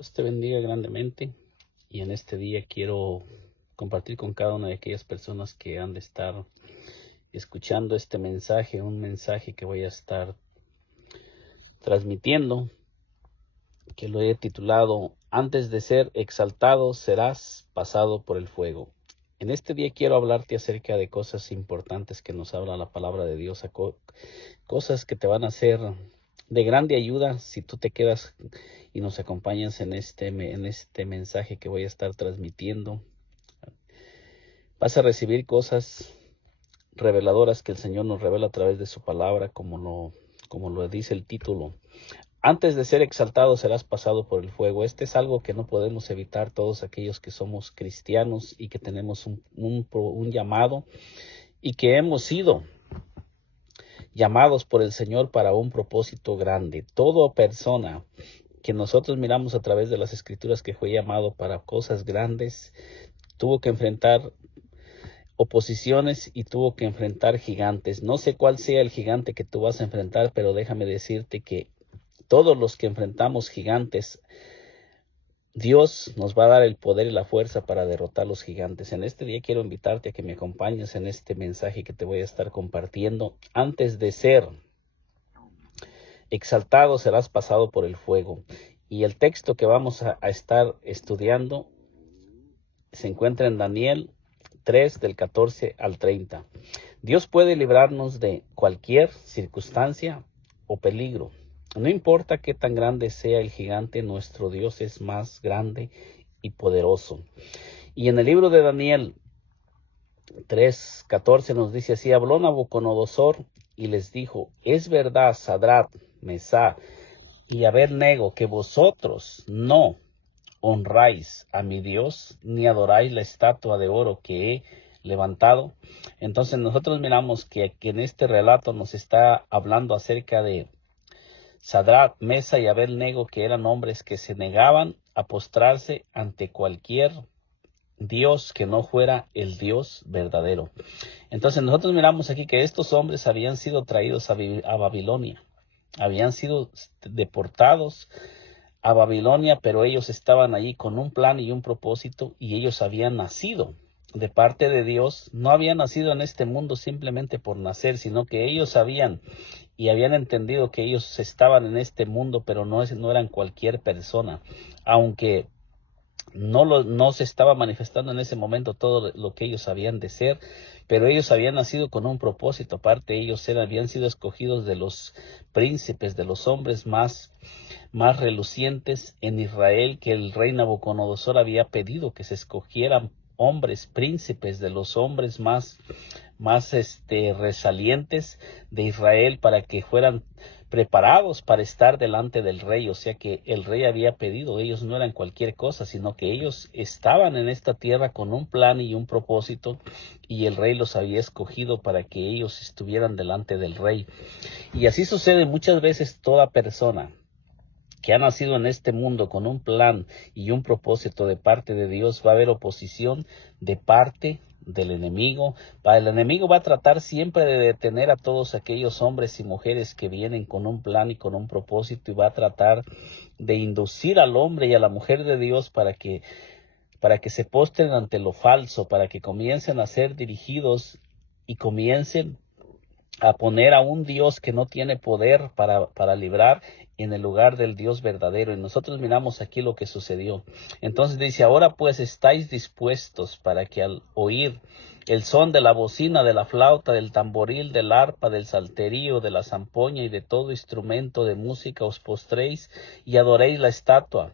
Dios te bendiga grandemente y en este día quiero compartir con cada una de aquellas personas que han de estar escuchando este mensaje, un mensaje que voy a estar transmitiendo, que lo he titulado Antes de ser exaltado serás pasado por el fuego. En este día quiero hablarte acerca de cosas importantes que nos habla la palabra de Dios, cosas que te van a ser de grande ayuda si tú te quedas y nos acompañas en este mensaje que voy a estar transmitiendo. Vas a recibir cosas reveladoras que el Señor nos revela a través de su palabra, como lo dice el título. Antes de ser exaltado serás pasado por el fuego. Este es algo que no podemos evitar todos aquellos que somos cristianos y que tenemos un llamado y que hemos sido llamados por el Señor para un propósito grande. Toda persona que nosotros miramos a través de las escrituras que fue llamado para cosas grandes, tuvo que enfrentar oposiciones y tuvo que enfrentar gigantes. No sé cuál sea el gigante que tú vas a enfrentar, pero déjame decirte que todos los que enfrentamos gigantes, Dios nos va a dar el poder y la fuerza para derrotar los gigantes. En este día quiero invitarte a que me acompañes en este mensaje que te voy a estar compartiendo. Antes de ser exaltado serás pasado por el fuego. Y el texto que vamos a estar estudiando se encuentra en Daniel 3 del 14 al 30. Dios puede librarnos de cualquier circunstancia o peligro. No importa qué tan grande sea el gigante, nuestro Dios es más grande y poderoso. Y en el libro de Daniel 3:14 nos dice así: habló Nabucodonosor y les dijo: es verdad, Sadrach, Mesach y Abednego, que vosotros no honráis a mi Dios, ni adoráis la estatua de oro que he levantado. Entonces nosotros miramos que en este relato nos está hablando acerca de Sadrach, Mesach y Abednego, que eran hombres que se negaban a postrarse ante cualquier Dios que no fuera el Dios verdadero. Entonces nosotros miramos aquí que estos hombres habían sido traídos a Babilonia, habían sido deportados a Babilonia, pero ellos estaban allí con un plan y un propósito, y ellos habían nacido de parte de Dios. No habían nacido en este mundo simplemente por nacer, sino que ellos sabían y habían entendido que ellos estaban en este mundo, pero no eran cualquier persona, aunque no se estaba manifestando en ese momento todo lo que ellos habían de ser, pero ellos habían nacido con un propósito. Aparte, ellos habían sido escogidos de los príncipes, de los hombres más relucientes en Israel, que el rey Nabucodonosor había pedido que se escogieran hombres, príncipes, de los hombres más resalientes de Israel, para que fueran preparados para estar delante del rey. O sea que el rey había pedido, ellos no eran cualquier cosa, sino que ellos estaban en esta tierra con un plan y un propósito, y el rey los había escogido para que ellos estuvieran delante del rey. Y así sucede muchas veces. Toda persona que ha nacido en este mundo con un plan y un propósito de parte de Dios, va a haber oposición de parte del enemigo. El enemigo va a tratar siempre de detener a todos aquellos hombres y mujeres que vienen con un plan y con un propósito, y va a tratar de inducir al hombre y a la mujer de Dios para que se postren ante lo falso, para que comiencen a ser dirigidos y comiencen a poner a un Dios que no tiene poder para librar en el lugar del Dios verdadero. Y nosotros miramos aquí lo que sucedió. Entonces dice: ahora pues estáis dispuestos para que al oír el son de la bocina, de la flauta, del tamboril, del arpa, del salterio, de la zampoña y de todo instrumento de música os postréis y adoréis la estatua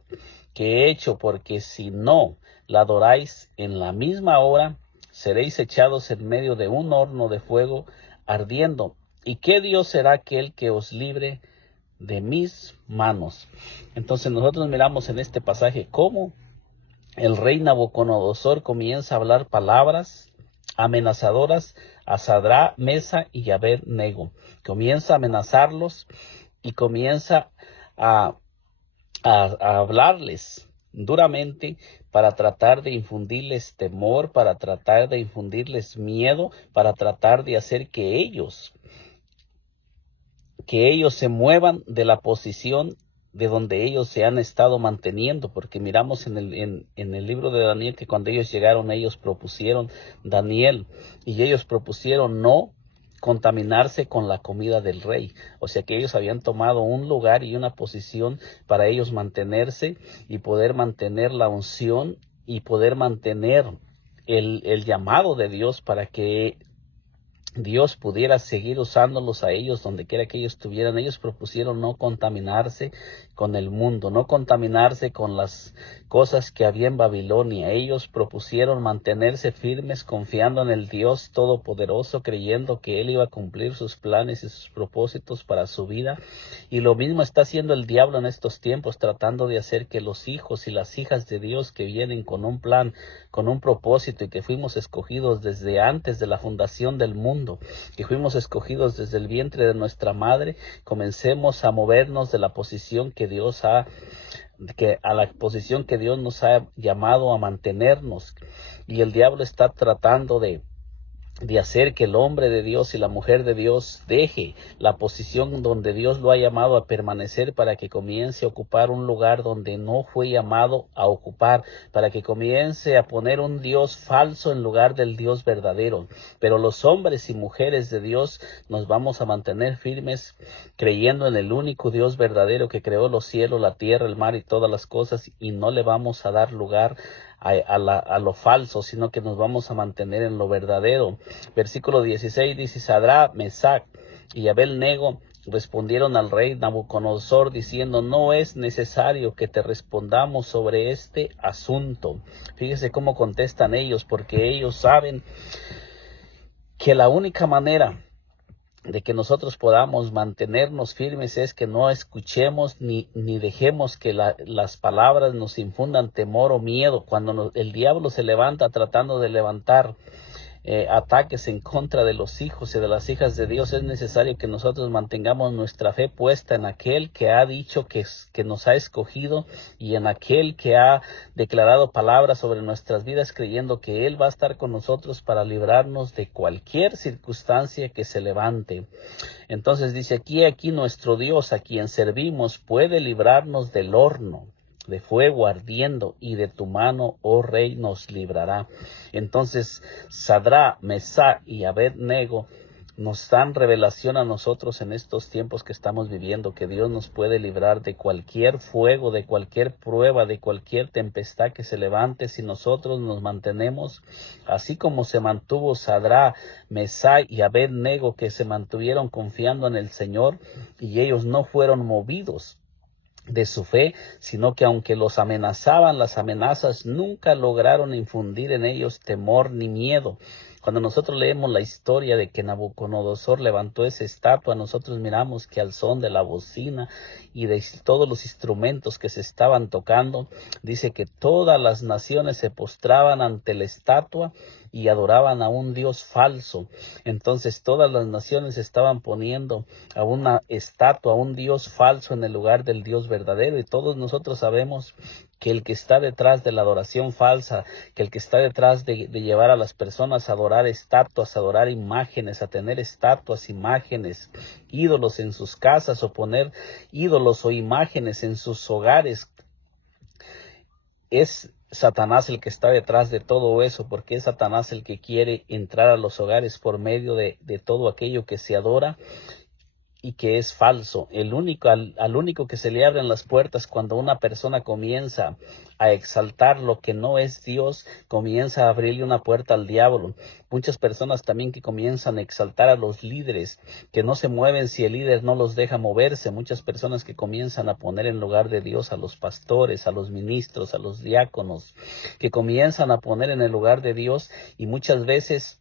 que he hecho, porque si no la adoráis en la misma hora, seréis echados en medio de un horno de fuego ardiendo. ¿Y qué Dios será aquel que os libre de mis manos? Entonces nosotros miramos en este pasaje cómo el rey Nabucodonosor comienza a hablar palabras amenazadoras a Sadrach, Mesach y Abednego. Comienza a amenazarlos y comienza a hablarles duramente para tratar de infundirles temor, para tratar de infundirles miedo, para tratar de hacer que ellos se muevan de la posición de donde ellos se han estado manteniendo, porque miramos en el libro de Daniel que cuando ellos llegaron, ellos propusieron, Daniel, y ellos propusieron no contaminarse con la comida del rey. O sea que ellos habían tomado un lugar y una posición para ellos mantenerse y poder mantener la unción y poder mantener el llamado de Dios para que Dios pudiera seguir usándolos a ellos donde quiera que ellos estuvieran. Ellos propusieron no contaminarse con el mundo, no contaminarse con las cosas que había en Babilonia. Ellos propusieron mantenerse firmes, confiando en el Dios Todopoderoso, creyendo que Él iba a cumplir sus planes y sus propósitos para su vida. Y lo mismo está haciendo el diablo en estos tiempos, tratando de hacer que los hijos y las hijas de Dios que vienen con un plan, con un propósito y que fuimos escogidos desde antes de la fundación del mundo, que fuimos escogidos desde el vientre de nuestra madre, comencemos a movernos de la posición que a la posición que Dios nos ha llamado a mantenernos. Y el diablo está tratando de hacer que el hombre de Dios y la mujer de Dios deje la posición donde Dios lo ha llamado a permanecer, para que comience a ocupar un lugar donde no fue llamado a ocupar, para que comience a poner un Dios falso en lugar del Dios verdadero. Pero los hombres y mujeres de Dios nos vamos a mantener firmes, creyendo en el único Dios verdadero que creó los cielos, la tierra, el mar y todas las cosas, y no le vamos a dar lugar a lo falso, sino que nos vamos a mantener en lo verdadero. Versículo 16 dice: Sadrach, Mesach y Abed-nego respondieron al rey Nabucodonosor diciendo: no es necesario que te respondamos sobre este asunto. Fíjese cómo contestan ellos, porque ellos saben que la única manera de que nosotros podamos mantenernos firmes es que no escuchemos ni dejemos que las palabras nos infundan temor o miedo. Cuando el diablo se levanta tratando de levantar ataques en contra de los hijos y de las hijas de Dios, es necesario que nosotros mantengamos nuestra fe puesta en aquel que ha dicho que nos ha escogido, y en aquel que ha declarado palabras sobre nuestras vidas, creyendo que Él va a estar con nosotros para librarnos de cualquier circunstancia que se levante. Entonces dice: aquí nuestro Dios, a quien servimos, puede librarnos del horno de fuego ardiendo, y de tu mano, oh rey, nos librará. Entonces Sadrach, Mesach y Abed-nego nos dan revelación a nosotros en estos tiempos que estamos viviendo, que Dios nos puede librar de cualquier fuego, de cualquier prueba, de cualquier tempestad que se levante, si nosotros nos mantenemos así como se mantuvo Sadrach, Mesach y Abed-nego, que se mantuvieron confiando en el Señor, y ellos no fueron movidos de su fe, sino que aunque los amenazaban, las amenazas nunca lograron infundir en ellos temor ni miedo. Cuando nosotros leemos la historia de que Nabucodonosor levantó esa estatua, nosotros miramos que al son de la bocina y de todos los instrumentos que se estaban tocando, dice que todas las naciones se postraban ante la estatua y adoraban a un Dios falso. Entonces todas las naciones estaban poniendo a una estatua, a un Dios falso en el lugar del Dios verdadero, y todos nosotros sabemos que el que está detrás de la adoración falsa, que el que está detrás de llevar a las personas a adorar estatuas, a adorar imágenes, a tener estatuas, imágenes, ídolos en sus casas, o poner ídolos o imágenes en sus hogares, es Satanás el que está detrás de todo eso, porque es Satanás el que quiere entrar a los hogares por medio de todo aquello que se adora y que es falso. Al único que se le abren las puertas cuando una persona comienza a exaltar lo que no es Dios, comienza a abrirle una puerta al diablo. Muchas personas también que comienzan a exaltar a los líderes, que no se mueven si el líder no los deja moverse. Muchas personas que comienzan a poner en lugar de Dios a los pastores, a los ministros, a los diáconos, que comienzan a poner en el lugar de Dios, y muchas veces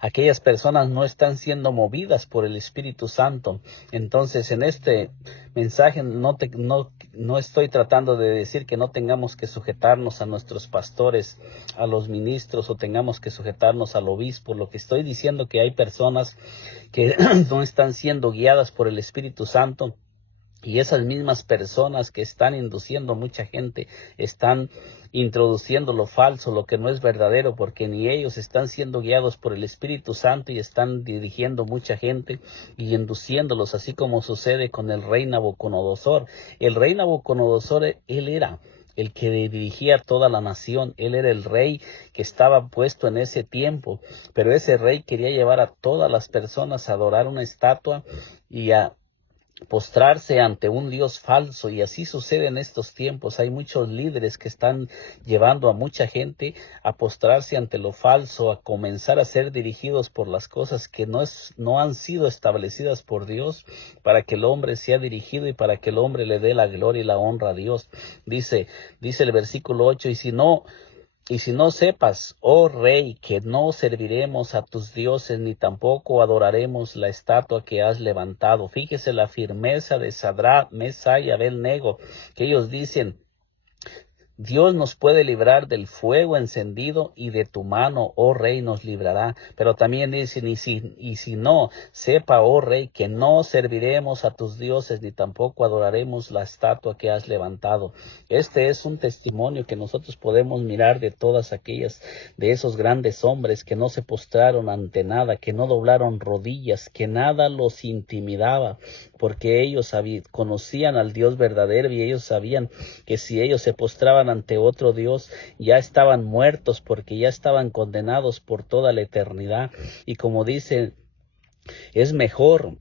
aquellas personas no están siendo movidas por el Espíritu Santo. Entonces, en este mensaje no estoy tratando de decir que no tengamos que sujetarnos a nuestros pastores, a los ministros, o tengamos que sujetarnos al obispo. Lo que estoy diciendo que hay personas que no están siendo guiadas por el Espíritu Santo, Y esas mismas personas que están induciendo a mucha gente, están introduciendo lo falso, lo que no es verdadero, porque ni ellos están siendo guiados por el Espíritu Santo y están dirigiendo mucha gente y induciéndolos, así como sucede con el rey Nabucodonosor. El rey Nabucodonosor, él era el que dirigía toda la nación, él era el rey que estaba puesto en ese tiempo, pero ese rey quería llevar a todas las personas a adorar una estatua y a postrarse ante un Dios falso, y así sucede en estos tiempos. Hay muchos líderes que están llevando a mucha gente a postrarse ante lo falso, a comenzar a ser dirigidos por las cosas que no han sido establecidas por Dios, para que el hombre sea dirigido y para que el hombre le dé la gloria y la honra a Dios. Dice el versículo 8, y si no sepas, oh rey, que no serviremos a tus dioses, ni tampoco adoraremos la estatua que has levantado. Fíjese la firmeza de Sadrach, Mesach y Abed-nego, que ellos dicen: Dios nos puede librar del fuego encendido, y de tu mano, oh rey, nos librará. Pero también dicen: y si no, sepa, oh rey, que no serviremos a tus dioses, ni tampoco adoraremos la estatua que has levantado. Este es un testimonio que nosotros podemos mirar de todas aquellas, de esos grandes hombres que no se postraron ante nada, que no doblaron rodillas, que nada los intimidaba, porque ellos conocían al Dios verdadero, y ellos sabían que si ellos se postraban ante otro Dios, ya estaban muertos, porque ya estaban condenados por toda la eternidad. Y como dice, es mejor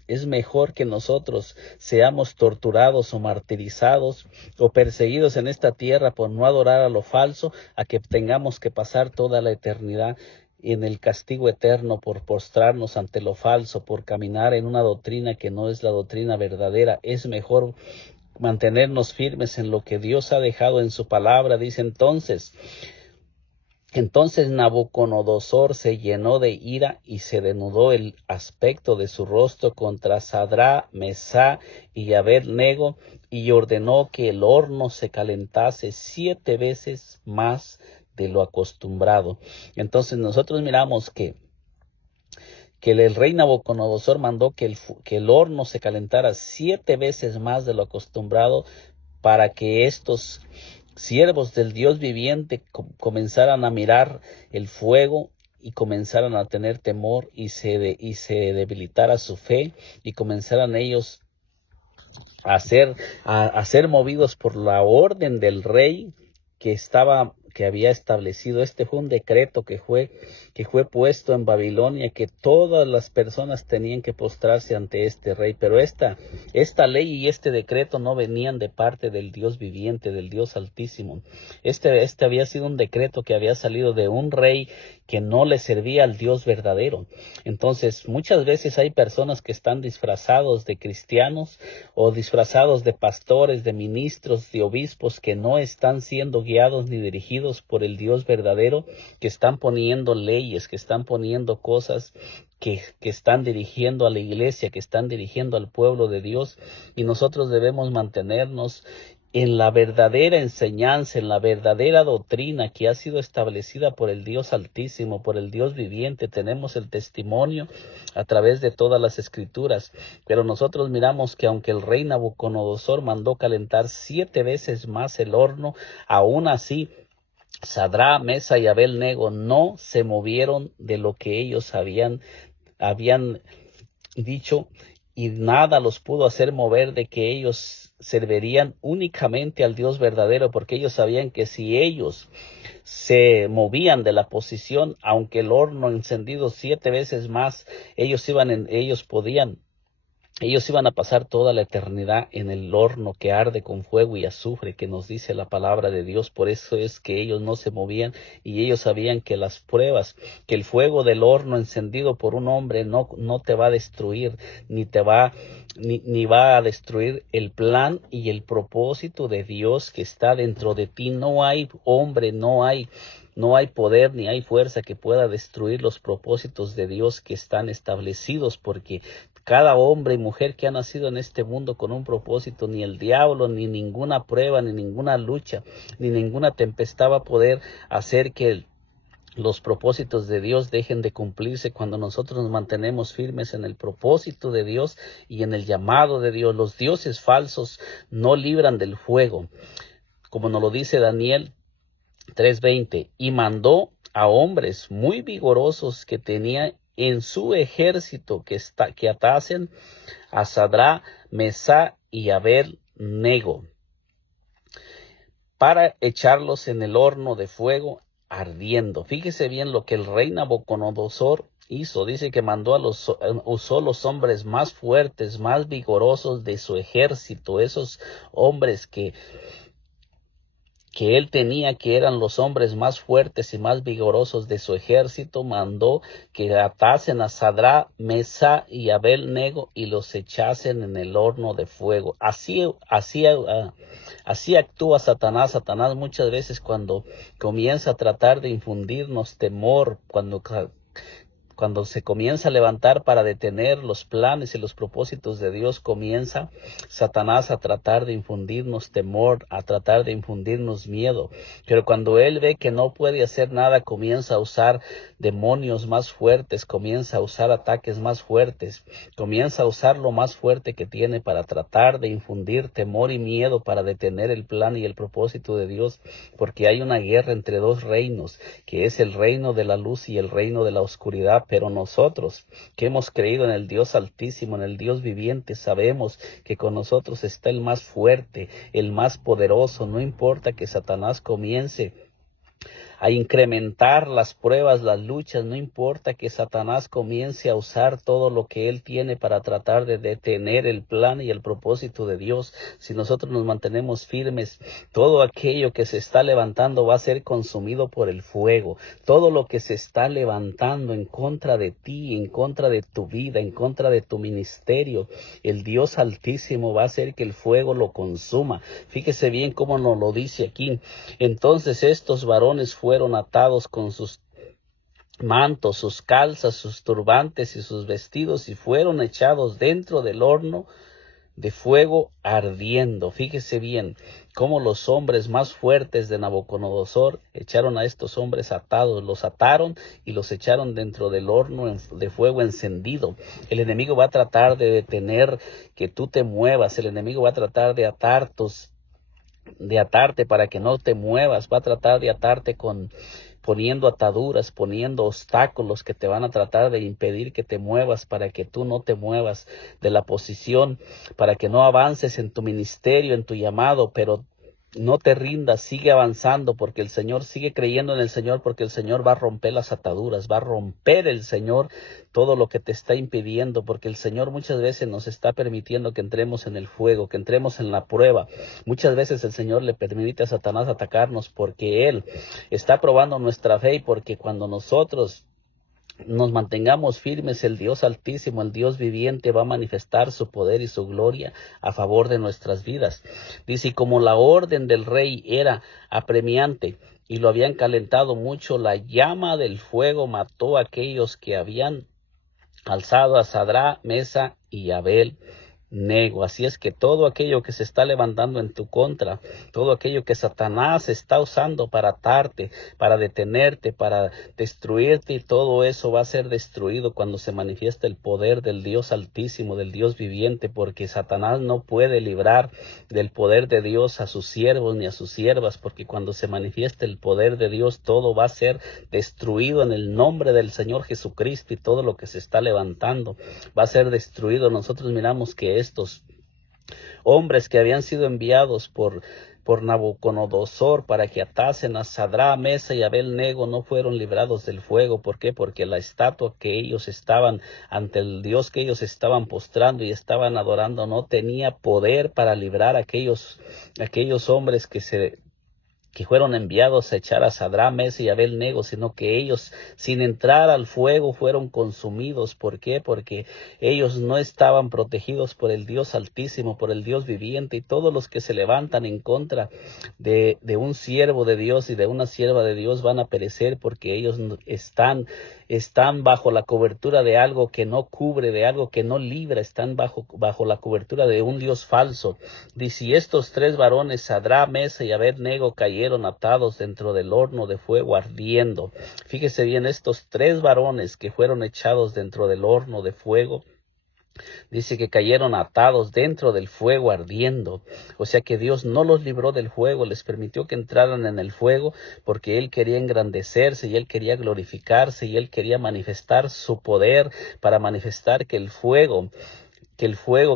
que nosotros seamos torturados o martirizados o perseguidos en esta tierra por no adorar a lo falso, a que tengamos que pasar toda la eternidad en el castigo eterno por postrarnos ante lo falso, por caminar en una doctrina que no es la doctrina verdadera. Es mejor mantenernos firmes en lo que Dios ha dejado en su palabra. Dice entonces Nabucodonosor se llenó de ira y se denudó el aspecto de su rostro contra Sadrach, Mesach y Abed-nego, y ordenó que el horno se calentase 7 veces más de lo acostumbrado. Entonces nosotros miramos que el rey Nabucodonosor mandó que el horno se calentara 7 veces más de lo acostumbrado, para que estos siervos del Dios viviente comenzaran a mirar el fuego y comenzaran a tener temor, y se debilitara su fe, y comenzaran ellos a ser movidos por la orden del rey que había establecido. Este fue un decreto que fue puesto en Babilonia, que todas las personas tenían que postrarse ante este rey. Pero esta ley y este decreto no venían de parte del Dios viviente, del Dios Altísimo. Este había sido un decreto que había salido de un rey que no le servía al Dios verdadero. Entonces, muchas veces hay personas que están disfrazados de cristianos o disfrazados de pastores, de ministros, de obispos, que no están siendo guiados ni dirigidos por el Dios verdadero, que están poniendo leyes, que están poniendo cosas, que están dirigiendo a la iglesia, que están dirigiendo al pueblo de Dios. Y nosotros debemos mantenernos en la verdadera enseñanza, en la verdadera doctrina que ha sido establecida por el Dios Altísimo, por el Dios viviente. Tenemos el testimonio a través de todas las escrituras, pero nosotros miramos que aunque el rey Nabucodonosor mandó calentar 7 veces más el horno, aún así Sadrach, Mesach y Abed-nego no se movieron de lo que ellos habían dicho, y nada los pudo hacer mover de que ellos servirían únicamente al Dios verdadero, porque ellos sabían que si ellos se movían de la posición, aunque el horno encendido 7 veces más, ellos iban a pasar toda la eternidad en el horno que arde con fuego y azufre, que nos dice la palabra de Dios. Por eso es que ellos no se movían, y ellos sabían que las pruebas, que el fuego del horno encendido por un hombre no te va a destruir, ni va a destruir el plan y el propósito de Dios que está dentro de ti. No hay hombre, no hay poder ni hay fuerza que pueda destruir los propósitos de Dios que están establecidos, porque cada hombre y mujer que ha nacido en este mundo con un propósito, ni el diablo, ni ninguna prueba, ni ninguna lucha, ni ninguna tempestad va a poder hacer que los propósitos de Dios dejen de cumplirse cuando nosotros nos mantenemos firmes en el propósito de Dios y en el llamado de Dios. Los dioses falsos no libran del fuego, como nos lo dice Daniel 3:20, y mandó a hombres muy vigorosos que tenía en su ejército que atasen a Sadrach, Mesach y Abed-nego para echarlos en el horno de fuego ardiendo. Fíjese bien lo que el rey Nabucodonosor hizo. Dice que usó los hombres más fuertes, más vigorosos de su ejército, esos hombres que él tenía, que eran los hombres más fuertes y más vigorosos de su ejército. Mandó que atasen a Sadrach, Mesach y Abed-nego y los echasen en el horno de fuego. Así actúa Satanás. Satanás muchas veces cuando comienza a tratar de infundirnos temor, cuando se comienza a levantar para detener los planes y los propósitos de Dios, comienza Satanás a tratar de infundirnos temor, a tratar de infundirnos miedo. Pero cuando él ve que no puede hacer nada, comienza a usar demonios más fuertes, comienza a usar ataques más fuertes, comienza a usar lo más fuerte que tiene para tratar de infundir temor y miedo, para detener el plan y el propósito de Dios, porque hay una guerra entre dos reinos, que es el reino de la luz y el reino de la oscuridad. Pero nosotros que hemos creído en el Dios Altísimo, en el Dios viviente, sabemos que con nosotros está el más fuerte, el más poderoso. No importa que Satanás comience a incrementar las pruebas, las luchas, no importa que Satanás comience a usar todo lo que él tiene para tratar de detener el plan y el propósito de Dios. Si nosotros nos mantenemos firmes, todo aquello que se está levantando va a ser consumido por el fuego. Todo lo que se está levantando en contra de ti, en contra de tu vida, en contra de tu ministerio, el Dios Altísimo va a hacer que el fuego lo consuma. Fíjese bien cómo nos lo dice aquí. Entonces estos varones fueron atados con sus mantos, sus calzas, sus turbantes y sus vestidos, y fueron echados dentro del horno de fuego ardiendo. Fíjese bien cómo los hombres más fuertes de Nabucodonosor echaron a estos hombres atados, los ataron y los echaron dentro del horno de fuego encendido. El enemigo va a tratar de detener que tú te muevas, el enemigo va a tratar de atarte para que no te muevas, va a tratar de atarte poniendo ataduras, poniendo obstáculos que te van a tratar de impedir que te muevas, para que tú no te muevas de la posición, para que no avances en tu ministerio, en tu llamado. Pero no te rindas, sigue avanzando, porque el Señor, sigue creyendo en el Señor, porque el Señor va a romper las ataduras, va a romper el Señor todo lo que te está impidiendo, porque el Señor muchas veces nos está permitiendo que entremos en el fuego, que entremos en la prueba. Muchas veces el Señor le permite a Satanás atacarnos porque Él está probando nuestra fe, y porque cuando nosotros nos mantengamos firmes, el Dios Altísimo, el Dios viviente, va a manifestar su poder y su gloria a favor de nuestras vidas. Dice, y como la orden del rey era apremiante y lo habían calentado mucho, la llama del fuego mató a aquellos que habían alzado a Sadrach, Mesach y Abed-nego. Así es que todo aquello que se está levantando en tu contra, todo aquello que Satanás está usando para atarte, para detenerte, para destruirte, y todo eso va a ser destruido cuando se manifieste el poder del Dios Altísimo, del Dios viviente, porque Satanás no puede librar del poder de Dios a sus siervos ni a sus siervas, porque cuando se manifieste el poder de Dios, todo va a ser destruido en el nombre del Señor Jesucristo, y todo lo que se está levantando va a ser destruido. Nosotros miramos que estos hombres que habían sido enviados por Nabucodonosor para que atasen a Sadrach, Mesach y Abed-nego no fueron librados del fuego. ¿Por qué? Porque la estatua que ellos estaban, ante el Dios que ellos estaban postrando y estaban adorando, no tenía poder para librar a aquellos hombres que fueron enviados a echar a Sadrach, Mesach y Abed-nego, sino que ellos, sin entrar al fuego, fueron consumidos. ¿Por qué? Porque ellos no estaban protegidos por el Dios Altísimo, por el Dios viviente, y todos los que se levantan en contra de un siervo de Dios y de una sierva de Dios van a perecer, porque ellos están bajo la cobertura de algo que no cubre, de algo que no libra, están bajo la cobertura de un Dios falso. Dice, y estos tres varones, Sadrach, Mesach y Abed-nego, cayeron cayeron atados dentro del horno de fuego ardiendo. Fíjese bien, estos 3 varones que fueron echados dentro del horno de fuego, dice que cayeron atados dentro del fuego ardiendo. O sea que Dios no los libró del fuego, les permitió que entraran en el fuego porque Él quería engrandecerse y Él quería glorificarse y Él quería manifestar su poder para manifestar que el fuego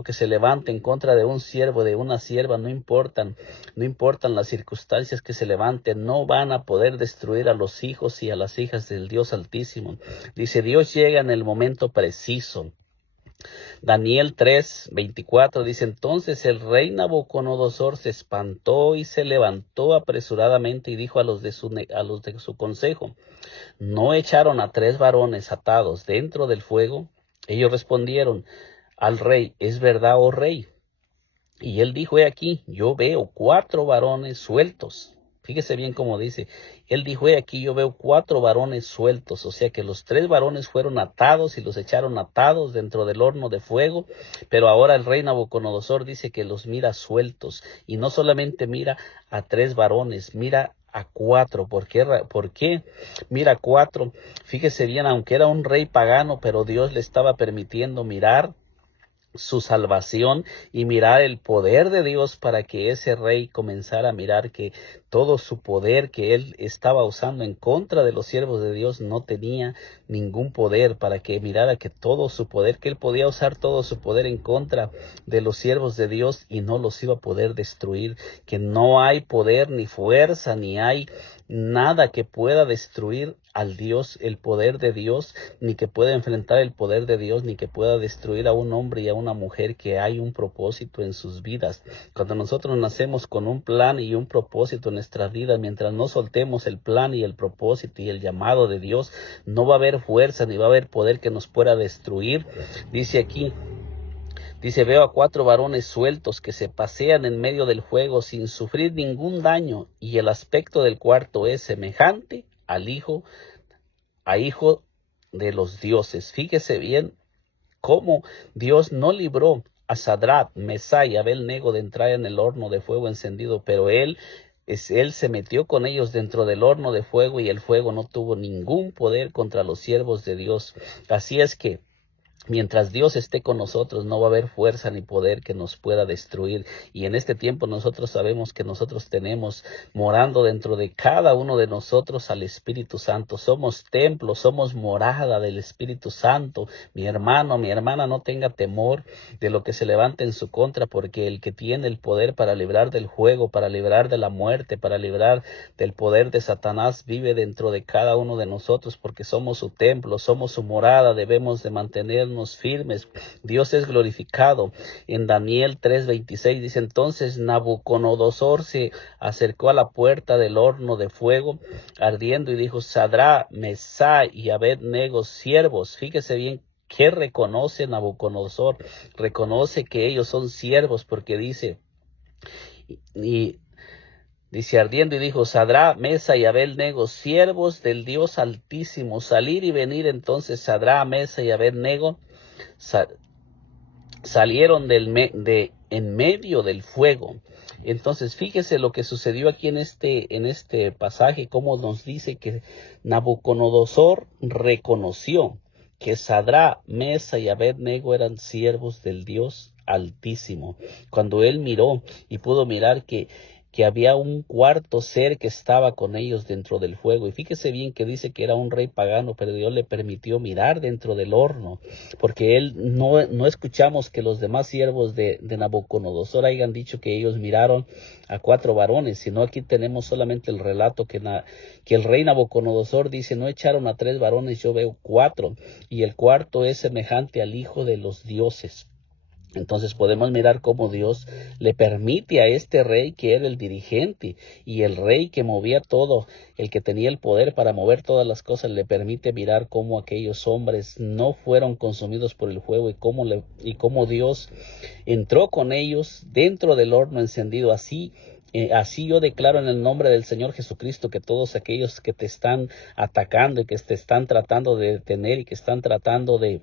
que se levante en contra de un siervo, de una sierva, no importan las circunstancias que se levanten, no van a poder destruir a los hijos y a las hijas del Dios Altísimo. Dice, Dios llega en el momento preciso. Daniel 3:24 dice, entonces el rey Nabucodonosor se espantó y se levantó apresuradamente y dijo a los de su consejo, ¿no echaron a 3 varones atados dentro del fuego? Ellos respondieron al rey, es verdad, oh rey. Y él dijo, he aquí, yo veo 4 varones sueltos. Fíjese bien cómo dice, él dijo, he aquí, yo veo 4 varones sueltos. O sea que los 3 varones fueron atados y los echaron atados dentro del horno de fuego. Pero ahora el rey Nabucodonosor dice que los mira sueltos. Y no solamente mira a 3 varones, mira a 4. ¿Por qué? Mira 4. Fíjese bien, aunque era un rey pagano, pero Dios le estaba permitiendo mirar su salvación y mirar el poder de Dios para que ese rey comenzara a mirar que todo su poder que él estaba usando en contra de los siervos de Dios no tenía ningún poder, para que mirara que todo su poder, que él podía usar todo su poder en contra de los siervos de Dios y no los iba a poder destruir, que no hay poder ni fuerza ni hay nada que pueda destruir al Dios, el poder de Dios, ni que pueda enfrentar el poder de Dios, ni que pueda destruir a un hombre y a una mujer que hay un propósito en sus vidas. Cuando nosotros nacemos con un plan y un propósito en nuestras vidas, mientras no soltemos el plan y el propósito y el llamado de Dios, no va a haber fuerza ni va a haber poder que nos pueda destruir. Dice aquí, dice, veo a 4 varones sueltos que se pasean en medio del fuego sin sufrir ningún daño, y el aspecto del cuarto es semejante al hijo de los dioses. Fíjese bien cómo Dios no libró a Sadrach, Mesach y Abed-nego de entrar en el horno de fuego encendido, pero él se metió con ellos dentro del horno de fuego y el fuego no tuvo ningún poder contra los siervos de Dios. Así es que mientras Dios esté con nosotros, no va a haber fuerza ni poder que nos pueda destruir. Y en este tiempo nosotros sabemos que nosotros tenemos morando dentro de cada uno de nosotros al Espíritu Santo. Somos templo, somos morada del Espíritu Santo. Mi hermano, mi hermana, no tenga temor de lo que se levante en su contra, porque el que tiene el poder para librar del fuego, para librar de la muerte, para librar del poder de Satanás, vive dentro de cada uno de nosotros, porque somos su templo, somos su morada. Debemos de mantenernos firmes. Dios es glorificado. En Daniel 3:26 dice, entonces Nabucodonosor se acercó a la puerta del horno de fuego ardiendo y dijo, Sadrach, Mesach y Abed-nego, siervos. Fíjese bien que reconoce Nabucodonosor, reconoce que ellos son siervos, porque dice, dice ardiendo y dijo, Sadrach, Mesach y Abed-nego, siervos del Dios Altísimo, salir y venir. Entonces Sadrach, Mesach y Abed-nego salieron en medio del fuego. Entonces fíjese lo que sucedió aquí en este pasaje, cómo nos dice que Nabucodonosor reconoció que Sadrach, Mesach y Abed-nego eran siervos del Dios Altísimo. Cuando él miró y pudo mirar que había un cuarto ser que estaba con ellos dentro del fuego. Y fíjese bien que dice que era un rey pagano, pero Dios le permitió mirar dentro del horno, porque él no escuchamos que los demás siervos de Nabucodonosor hayan dicho que ellos miraron a 4 varones, sino aquí tenemos solamente el relato que el rey Nabucodonosor dice, no echaron a 3 varones, yo veo 4, y el cuarto es semejante al hijo de los dioses. Entonces podemos mirar cómo Dios le permite a este rey, que era el dirigente y el rey que movía todo, el que tenía el poder para mover todas las cosas, le permite mirar cómo aquellos hombres no fueron consumidos por el fuego y cómo Dios entró con ellos dentro del horno encendido. Así yo declaro en el nombre del Señor Jesucristo que todos aquellos que te están atacando y que te están tratando de detener y que están tratando de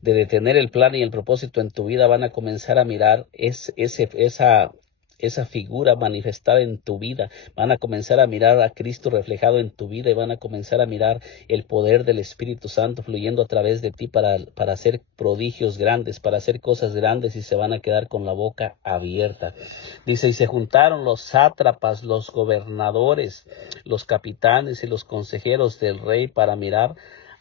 detener el plan y el propósito en tu vida, van a comenzar a mirar esa esa figura manifestada en tu vida. Van a comenzar a mirar a Cristo reflejado en tu vida y van a comenzar a mirar el poder del Espíritu Santo fluyendo a través de ti para hacer prodigios grandes, para hacer cosas grandes, y se van a quedar con la boca abierta. Dice, y se juntaron los sátrapas, los gobernadores, los capitanes y los consejeros del rey para mirar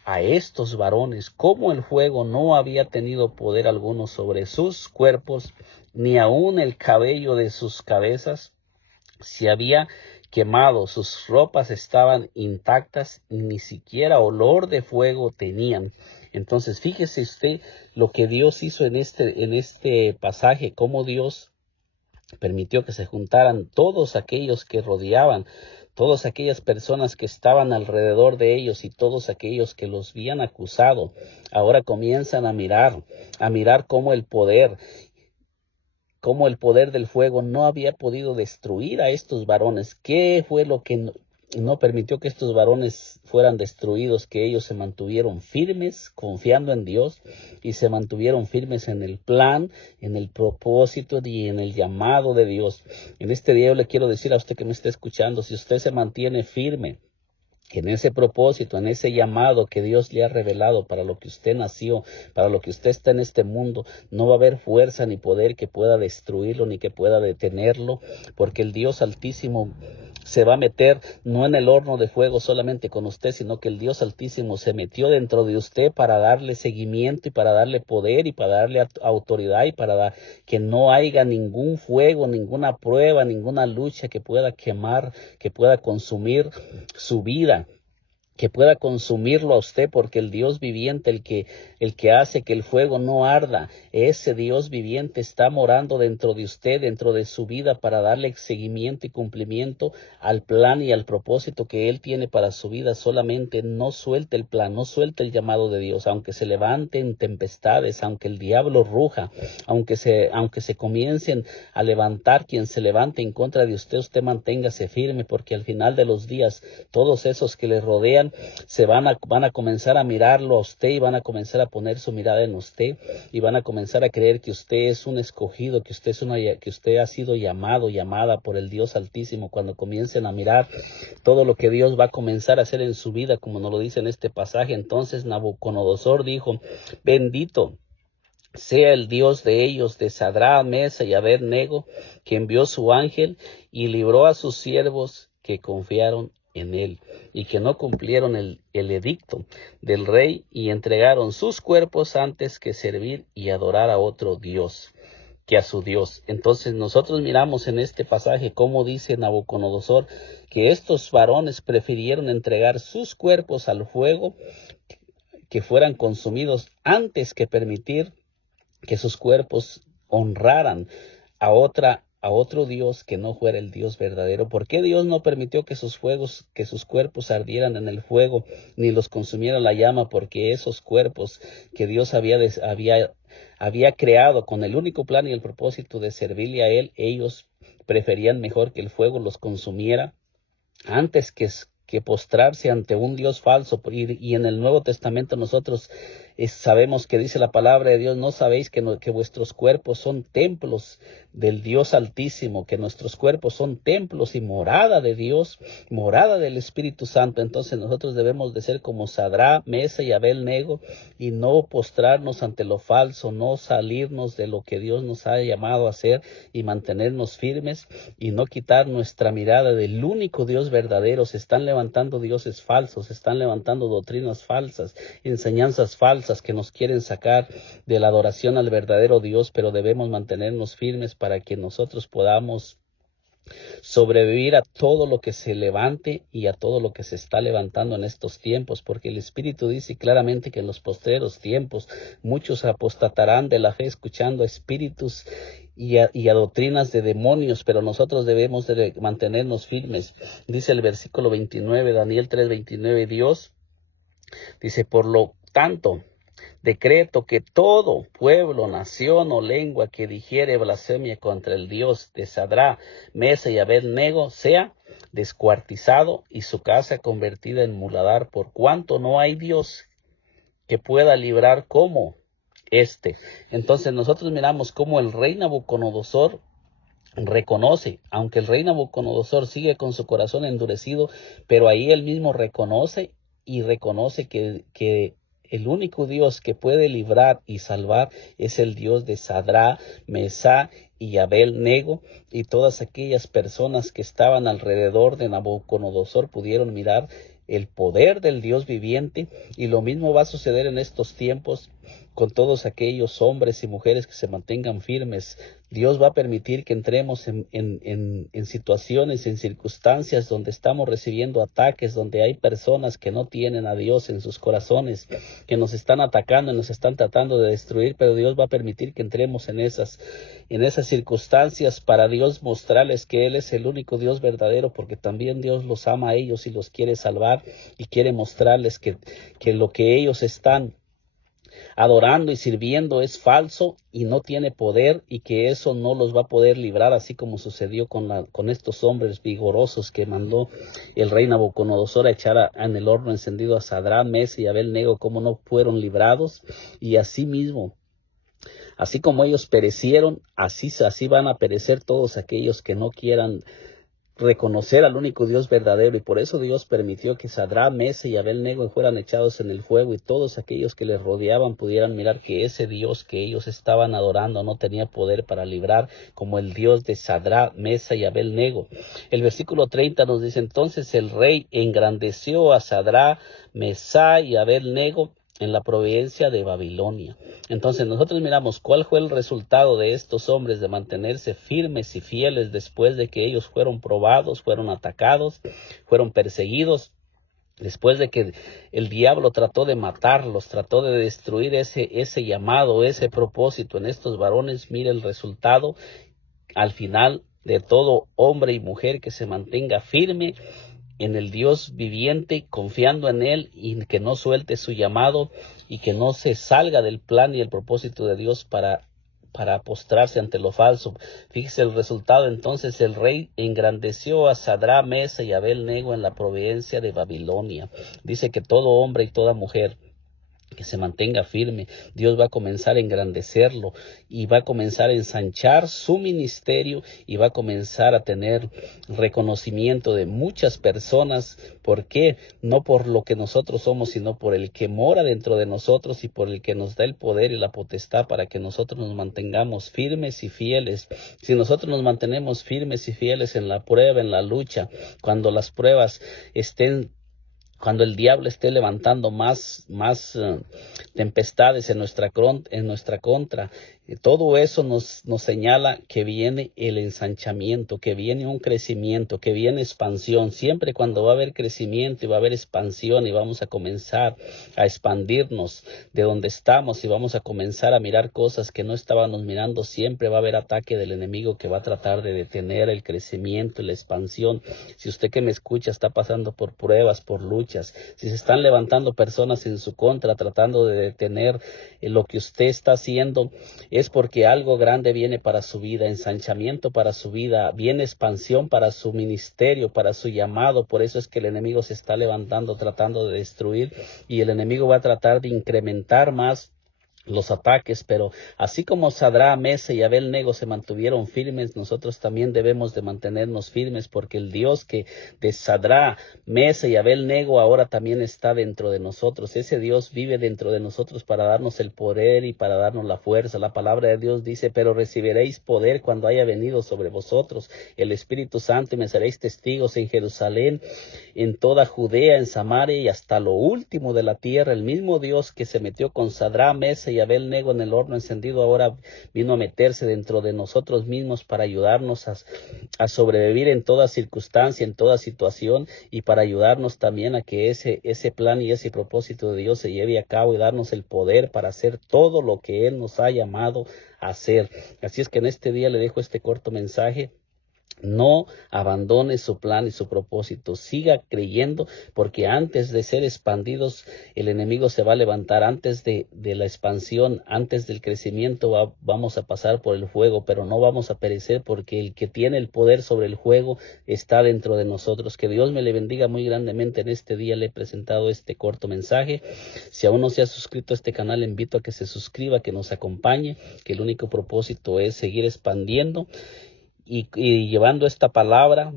a estos varones, cómo el fuego no había tenido poder alguno sobre sus cuerpos, ni aun el cabello de sus cabezas se había quemado, sus ropas estaban intactas y ni siquiera olor de fuego tenían. Entonces, fíjese usted lo que Dios hizo en este pasaje, cómo Dios permitió que se juntaran todos aquellos que rodeaban, todas aquellas personas que estaban alrededor de ellos y todos aquellos que los habían acusado. Ahora comienzan a mirar cómo el poder del fuego no había podido destruir a estos varones. ¿Qué fue lo que no permitió que estos varones fueran destruidos? Que ellos se mantuvieron firmes, confiando en Dios, y se mantuvieron firmes en el plan, en el propósito y en el llamado de Dios. En este día yo le quiero decir a usted que me está escuchando, si usted se mantiene firme en ese propósito, en ese llamado que Dios le ha revelado para lo que usted nació, para lo que usted está en este mundo, no va a haber fuerza ni poder que pueda destruirlo ni que pueda detenerlo, porque el Dios Altísimo se va a meter no en el horno de fuego solamente con usted, sino que el Dios Altísimo se metió dentro de usted para darle seguimiento y para darle poder y para darle autoridad y para que no haya ningún fuego, ninguna prueba, ninguna lucha que pueda quemar, que pueda consumir su vida, que pueda consumirlo a usted, porque el Dios viviente, el que hace que el fuego no arda, ese Dios viviente está morando dentro de usted, dentro de su vida, para darle seguimiento y cumplimiento al plan y al propósito que Él tiene para su vida. Solamente no suelte el plan, no suelte el llamado de Dios, aunque se levanten tempestades, aunque el diablo ruja, aunque se comiencen a levantar quien se levante en contra de usted, usted manténgase firme, porque al final de los días, todos esos que le rodean van a comenzar a mirarlo a usted y van a comenzar a poner su mirada en usted y van a comenzar a creer que usted es un escogido, que usted ha sido llamada por el Dios Altísimo. Cuando comiencen a mirar todo lo que Dios va a comenzar a hacer en su vida, como nos lo dice en este pasaje, entonces Nabucodonosor dijo: bendito sea el Dios de ellos, de Sadrach, Mesach y Abed-nego, que envió su ángel y libró a sus siervos que confiaron en él y que no cumplieron el edicto del rey y entregaron sus cuerpos antes que servir y adorar a otro Dios que a su Dios. Entonces nosotros miramos en este pasaje cómo dice Nabucodonosor que estos varones prefirieron entregar sus cuerpos al fuego, que fueran consumidos, antes que permitir que sus cuerpos honraran a otro Dios que no fuera el Dios verdadero. ¿Por qué Dios no permitió que sus cuerpos ardieran en el fuego, ni los consumiera la llama? Porque esos cuerpos que Dios había creado con el único plan y el propósito de servirle a Él, ellos preferían mejor que el fuego los consumiera antes que postrarse ante un Dios falso. Y en el Nuevo Testamento nosotros sabemos que dice la palabra de Dios: no sabéis que vuestros cuerpos son templos del Dios Altísimo, que nuestros cuerpos son templos y morada de Dios, morada del Espíritu Santo. Entonces nosotros debemos de ser como Sadrach, Mesach y Abed-nego y no postrarnos ante lo falso, no salirnos de lo que Dios nos ha llamado a hacer y mantenernos firmes y no quitar nuestra mirada del único Dios verdadero. Se están levantando dioses falsos, se están levantando doctrinas falsas, enseñanzas falsas que nos quieren sacar de la adoración al verdadero Dios, pero debemos mantenernos firmes para que nosotros podamos sobrevivir a todo lo que se levante y a todo lo que se está levantando en estos tiempos, porque el Espíritu dice claramente que en los postreros tiempos muchos apostatarán de la fe escuchando a espíritus y a doctrinas de demonios, pero nosotros debemos de mantenernos firmes. Dice el versículo 29, Daniel 3:29, Dios dice: por lo tanto, decreto que todo pueblo, nación o lengua que dijere blasfemia contra el Dios de Sadrach, Mesach y Abed-nego sea descuartizado y su casa convertida en muladar, por cuanto no hay Dios que pueda librar como este. Entonces nosotros miramos cómo el rey Nabucodonosor reconoce, aunque el rey Nabucodonosor sigue con su corazón endurecido, pero ahí él mismo reconoce y reconoce que el único Dios que puede librar y salvar es el Dios de Sadrá, Mesá y Abel-Nego, y todas aquellas personas que estaban alrededor de Nabucodonosor pudieron mirar el poder del Dios viviente, y lo mismo va a suceder en estos tiempos con todos aquellos hombres y mujeres que se mantengan firmes. Dios va a permitir que entremos en situaciones, en circunstancias donde estamos recibiendo ataques, donde hay personas que no tienen a Dios en sus corazones, que nos están atacando y nos están tratando de destruir, pero Dios va a permitir que entremos en esas circunstancias para Dios mostrarles que Él es el único Dios verdadero, porque también Dios los ama a ellos y los quiere salvar y quiere mostrarles que lo que ellos están adorando y sirviendo es falso y no tiene poder, y que eso no los va a poder librar, así como sucedió con estos hombres vigorosos que mandó el rey Nabucodonosor a echar en el horno encendido a Sadrán, Mesach y Abel-Nego, como no fueron librados. Y así mismo, así como ellos perecieron, así van a perecer todos aquellos que no quieran reconocer al único Dios verdadero. Y por eso Dios permitió que Sadrán, Mesach y Abel-Nego fueran echados en el fuego, y todos aquellos que les rodeaban pudieran mirar que ese Dios que ellos estaban adorando no tenía poder para librar, como el Dios de Sadrán, Mesach y Abel-Nego. El versículo 30 nos dice: entonces el rey engrandeció a Sadrán, Mesach y Abel-Nego en la provincia de Babilonia. Entonces nosotros miramos cuál fue el resultado de estos hombres de mantenerse firmes y fieles después de que ellos fueron probados, fueron atacados, fueron perseguidos, después de que el diablo trató de matarlos, trató de destruir ese llamado, ese propósito en estos varones. Mire el resultado al final de todo hombre y mujer que se mantenga firme en el Dios viviente, confiando en Él, y que no suelte su llamado y que no se salga del plan y el propósito de Dios para postrarse ante lo falso. Fíjese el resultado. Entonces el rey engrandeció a Sadrán, Mesach y Abel-Nego en la provincia de Babilonia. Dice que todo hombre y toda mujer que se mantenga firme, Dios va a comenzar a engrandecerlo y va a comenzar a ensanchar su ministerio, y va a comenzar a tener reconocimiento de muchas personas. ¿Por qué? No por lo que nosotros somos, sino por el que mora dentro de nosotros y por el que nos da el poder y la potestad para que nosotros nos mantengamos firmes y fieles. Si nosotros nos mantenemos firmes y fieles en la prueba, en la lucha, cuando las pruebas cuando el diablo esté levantando más tempestades en nuestra contra, todo eso nos señala que viene el ensanchamiento, que viene un crecimiento, que viene expansión. Siempre cuando va a haber crecimiento y va a haber expansión, y vamos a comenzar a expandirnos de donde estamos y vamos a comenzar a mirar cosas que no estábamos mirando, siempre va a haber ataque del enemigo que va a tratar de detener el crecimiento y la expansión. Si usted que me escucha está pasando por pruebas, por luchas, si se están levantando personas en su contra tratando de detener lo que usted está haciendo, es porque algo grande viene para su vida, ensanchamiento para su vida, viene expansión para su ministerio, para su llamado. Por eso es que el enemigo se está levantando tratando de destruir, y el enemigo va a tratar de incrementar más los ataques. Pero así como Sadrán, Mesach y Abel-Nego se mantuvieron firmes, nosotros también debemos de mantenernos firmes, porque el Dios que de Sadrán, Mesach y Abel-Nego ahora también está dentro de nosotros. Ese Dios vive dentro de nosotros para darnos el poder y para darnos la fuerza. La palabra de Dios dice: pero recibiréis poder cuando haya venido sobre vosotros el Espíritu Santo, y me seréis testigos en Jerusalén, en toda Judea, en Samaria y hasta lo último de la tierra. El mismo Dios que se metió con Sadrán, Mesach y Abel-Nego en el horno encendido ahora vino a meterse dentro de nosotros mismos para ayudarnos a sobrevivir en toda circunstancia, en toda situación, y para ayudarnos también a que ese plan y ese propósito de Dios se lleve a cabo, y darnos el poder para hacer todo lo que Él nos ha llamado a hacer. Así es que en este día le dejo este corto mensaje. No abandone su plan y su propósito. Siga creyendo, porque antes de ser expandidos, el enemigo se va a levantar. Antes de la expansión, antes del crecimiento, vamos a pasar por el fuego, pero no vamos a perecer, porque el que tiene el poder sobre el fuego está dentro de nosotros. Que Dios me le bendiga muy grandemente. En este día le he presentado este corto mensaje. Si aún no se ha suscrito a este canal, le invito a que se suscriba, que nos acompañe, que el único propósito es seguir expandiendo y llevando esta palabra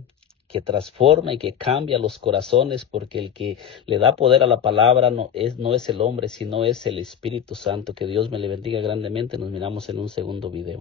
que transforma y que cambia los corazones, porque el que le da poder a la palabra no es el hombre, sino es el Espíritu Santo. Que Dios me le bendiga grandemente. Nos miramos en un segundo video.